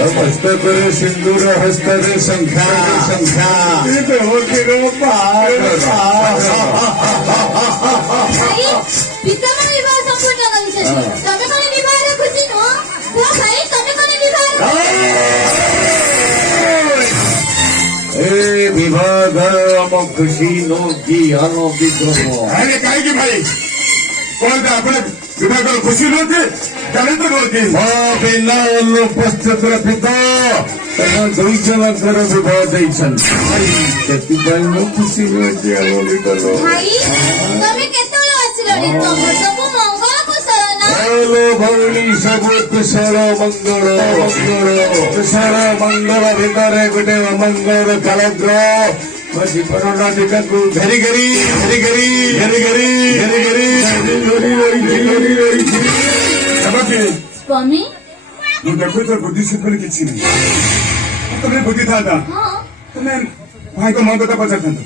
मस्तक सिंदूर हस्तरे संख्या ପିତାମହ ବିବାହ ସମ୍ପୂର୍ଣ୍ଣ କରିଛନ୍ତି। ତମେ କଣ ବିବାହରେ ଖୁସି ନୁହଁ? କୁହ ଭାଇ, ତମେ କଣ ବିବାହ? ए विवाह हम खुशी नो की आनंदित अरे कहीं भाई कौन था अपने विवाह कर खुशी नहोती जाने तो नहोती बिना उपस्थित पिता दुई जनकर विवाह ଦେଇଛନ୍ ସେଥିପାଇଁ ମୁଁ ଖୁସି ହେଉଛି ଆନନ୍ଦିତ ଭାଇ, ତମେ କେତେବେଳେ ଆସିଲଣି? ତମର ସବୁ ମଙ୍ଗଳ କୁଶଳ ନା? हेलो भौणी सब कुशल मंगल कुशल मंगल भितर गोटे अमंगल कालग्र ମୋ ଜୀବନଟା ଟିକାକୁ ଘେରି ଘେରି ଘେରି ଘେରି ଘେରି ଘେରି ଘେରି ଘେରି ଘେରି ରହିଛି ସ୍ୱାମୀ, ମୁଁ ଦେଖୁ ତ ବୁଦ୍ଧି ସୁଖରେ କିଛି ନାହିଁ ତମେ ବୁଦ୍ଧି ଥାନ୍ତା ହଁ ତମେ ଭାଇଙ୍କ ମନ କଥା ପଚାରିଥାନ୍ତ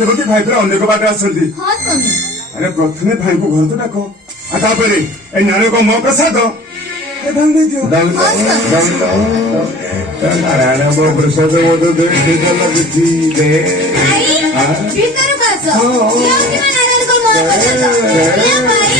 ଦେଖୁଛି ଭାଇ ପୁରା ଅନେକ ବାଟ ଆସନ୍ତି ହଁ ସ୍ୱାମୀ। ଆରେ ପ୍ରଥମେ ଭାଇଙ୍କୁ ଘରକୁ ଡାକ ଆଉ ତାପରେ ଏ ନାରାୟଣଙ୍କ ମୋ ପ୍ରସାଦ ଭାଇ ଦେଇଦିଅ ନାରାୟଣ ମୋ ପ୍ରସାଦ ମୋତେ କିଛି ଦେ ଭାଇ, ଭିତରକୁ ଆସ। ଯାଉଥିବା ନାରାୟଣଙ୍କ ମନ ପଚାର। ଭାଇ,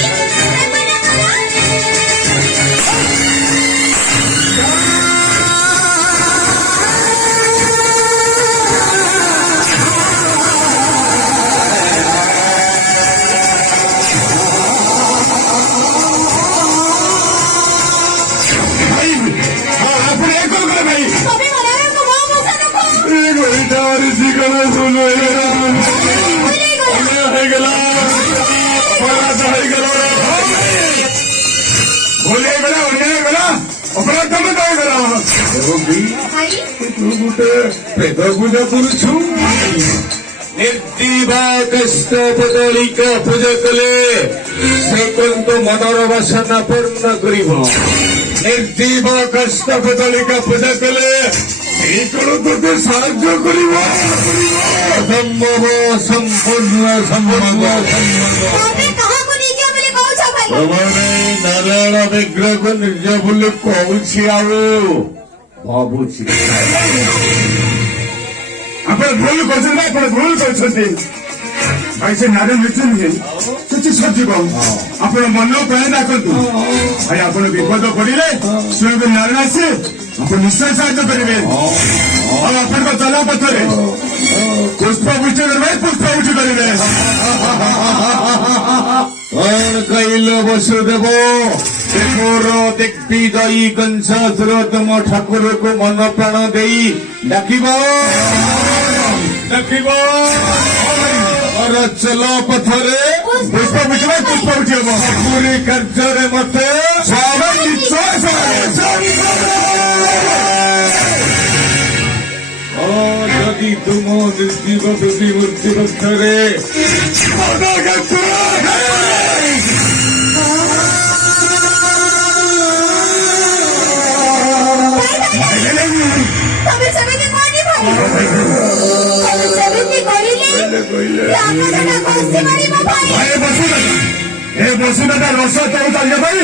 ପ୍ରେତ ପୂଜା କରୁଛୁ ନିର୍ଜୀବା କଷ୍ଟ ବଦଳିକା ପୂଜା କଲେ ସେ କନ୍ତ ମନର ବାସନା ପୂର୍ଣ୍ଣ କରିବ ନିର୍ଜୀବ କଷ୍ଟ ବଦଳିକା ପୂଜା କଲେ ସେଇ କଣ ତୋତେ ସାହାଯ୍ୟ କରିବ ସମ୍ଭବ ସମ୍ପୂର୍ଣ୍ଣ ସମ୍ଭବ ନାରାୟଣ ବିଗ୍ରହକୁ ନିର୍ଜ ବୋଲି କହୁଛି ଆଉ ଭାବୁଛି ଆପଣ ଭୁଲ କରିଛନ୍ତି ନା ଆପଣ ଭୁଲ କରିଛନ୍ତି ଭାଇ ସେ ନାରୀ ମୃତ୍ୟୁ ନୁହେଁ କିଛି ସଜିବ ଆପଣ ମନ ପ୍ରାୟ ଡାକନ୍ତୁ ଭାଇ ଆପଣ ବିପଦ ପଡ଼ିଲେ ସ୍ୱୟଂ ନାରାୟଣ ଆସି ଆପଣ ନିଶ୍ଚୟ ସାହାଯ୍ୟ କରିବେ ଆଉ ଆପଣଙ୍କ ଚଲା ପଥରେ ପୁଷ୍ପ ବୃଷ୍ଟି କରିବେ ପୁଷ୍ପ ବୃଷ୍ଟି କରିବେ କଣ କହିଲ ବସୁଦେବ ମୋର ଦିଗ୍ବିଜୟୀ କଂସାସୁର ତୁମ ଠାକୁରକୁ ମନ ପ୍ରାଣ ଦେଇ ଡାକିବ ଡାକିବ ଚଲ ପଥରେ ପୁଷ୍ପ ବୃଷ୍ଟି ପୁଷ୍ପ ବୃଷ୍ଟି ହବ ପୁରୀ କାର୍ଯ୍ୟରେ ମତେ ଯଦି ତୁମ ନିର୍ଜୀବ ପ୍ରତି ମୃତ୍ୟୁ ପକ୍ଷରେ ତମେ ସେମିତି କରନି ଭାଇ। ତମେ ସେମିତି କରିଲେ ରାମଟା ଖସି ମାରିବ ଭାଇ। ଏ ବସୁଦାଟା ରସ ତଳୁ ଚାଲିବା ପାଇଁ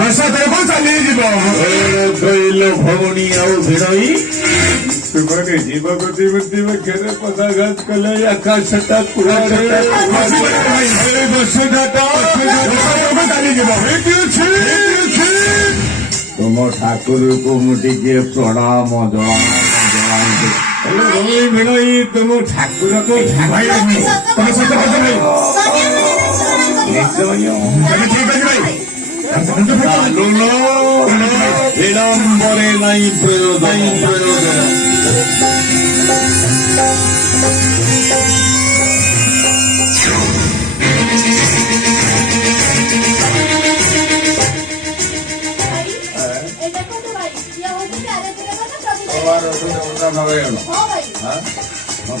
ରସ ତଳକୁ ଚାଲିଯିବ କହିଲ ଭଉଣୀ ଆଉ ଭିଣଇ ତୁମର ଜୀବ ପ୍ରତି ମୃତ୍ୟୁ ପକ୍ଷରେ ପଦାଘାତ କଲେ ଆକାଶଟା କୁଆଡେ ବସୁଧାଟା ଚାଲିଯିବ ତୁମ ଠାକୁରକୁ ମୁଁ ଟିକେ ପ୍ରଣାମ ଜଣାଇ ଭିଣଇ ତୁମ ଠାକୁରକୁ ଭାଇ ତମେ ସତ କଥା ଭାଇ ବିଳମ୍ବରେ ନାଇଁ ପ୍ରୟୋଜନ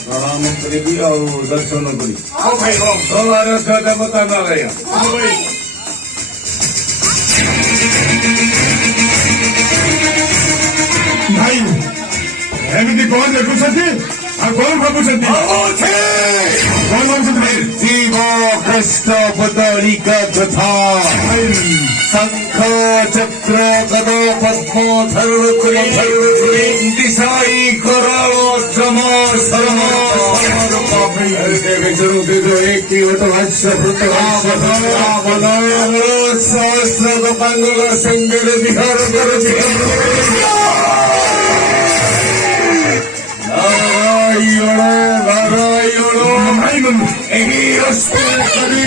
ପ୍ରଣାମ କରିବି ଆଉ ଦର୍ଶନ କରିବି ଦେବତା ନାରାୟଣ ଭାଇ ଏମିତି କଣ ଦେଖୁଛନ୍ତି କଣ ଭାବୁଛନ୍ତି କଣ ଭାବୁଛନ୍ତି जीव कृष्ण पुतलिका कथा शंख चक्र गद पद्म दिशाई कराल क्रम शरण सहस्र गोपांगल संगल विहार नारायण नारायण ଏହି ଅସ୍ତ୍ର କରି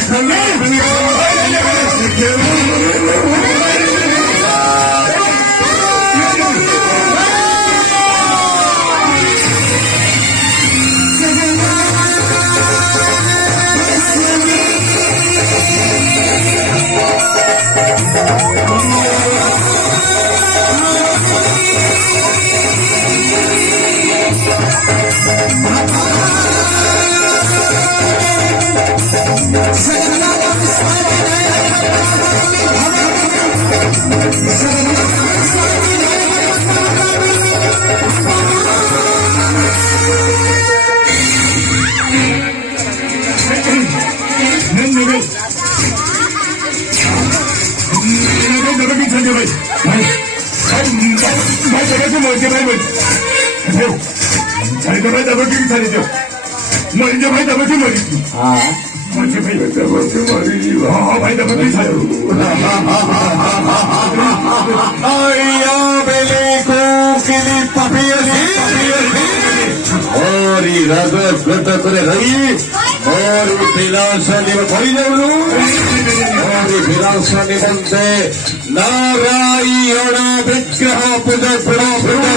मरीजो भाई दबके मरी मुझे भाई दबके मरी हाँ भाई दबके छायो आया बेले को किली पपियसी और राग गट करे रही और विलास निम कोई जाऊनु और विलास निमंते नारायण विग्रह पूजा पूजा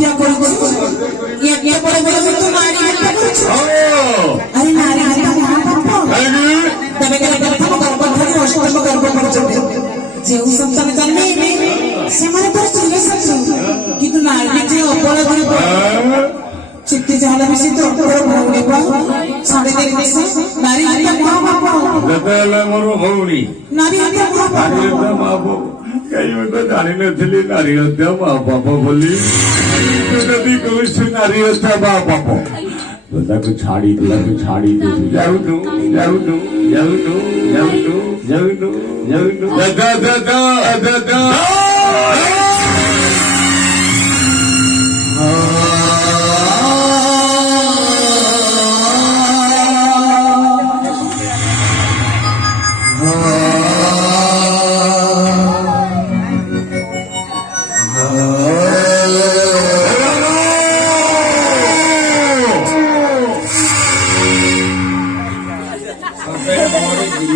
हत्या करूछु यज्ञ परे बोले तू नारी हत्या करूछु अरे नारी हत्या महापाप तबे के प्रथम गर्भ धरि अष्टम गर्भ करूछु जेउ संतान जन्मे ସେମାନେ ତ ସ୍ତ୍ରୀ ଶାଶୁ କିନ୍ତୁ ନାରୀ ଯେ ଅବଳ କରି ଚିତ୍ତି ଯାhala ବି ସେ ତ ଭଉଣୀ ପା ସାଢେ 3 ବର୍ଷ ନାରୀ ହତ୍ୟା ମହାପାପ ଯେତେବେଳେ ମୋର ଭଉଣୀ ନାରୀ ହତ୍ୟା ମହାପାପ कहीं मैं तो जानी नथी नारी हत्या माँ बाप बोली कभी कभी नारी हत्या माँ बाप तो छाड़ी दे जाऊ दादा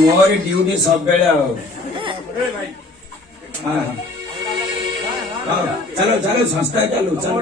मोरी ड्यूटी सब बेले चलो चलो संस्था चलो चलो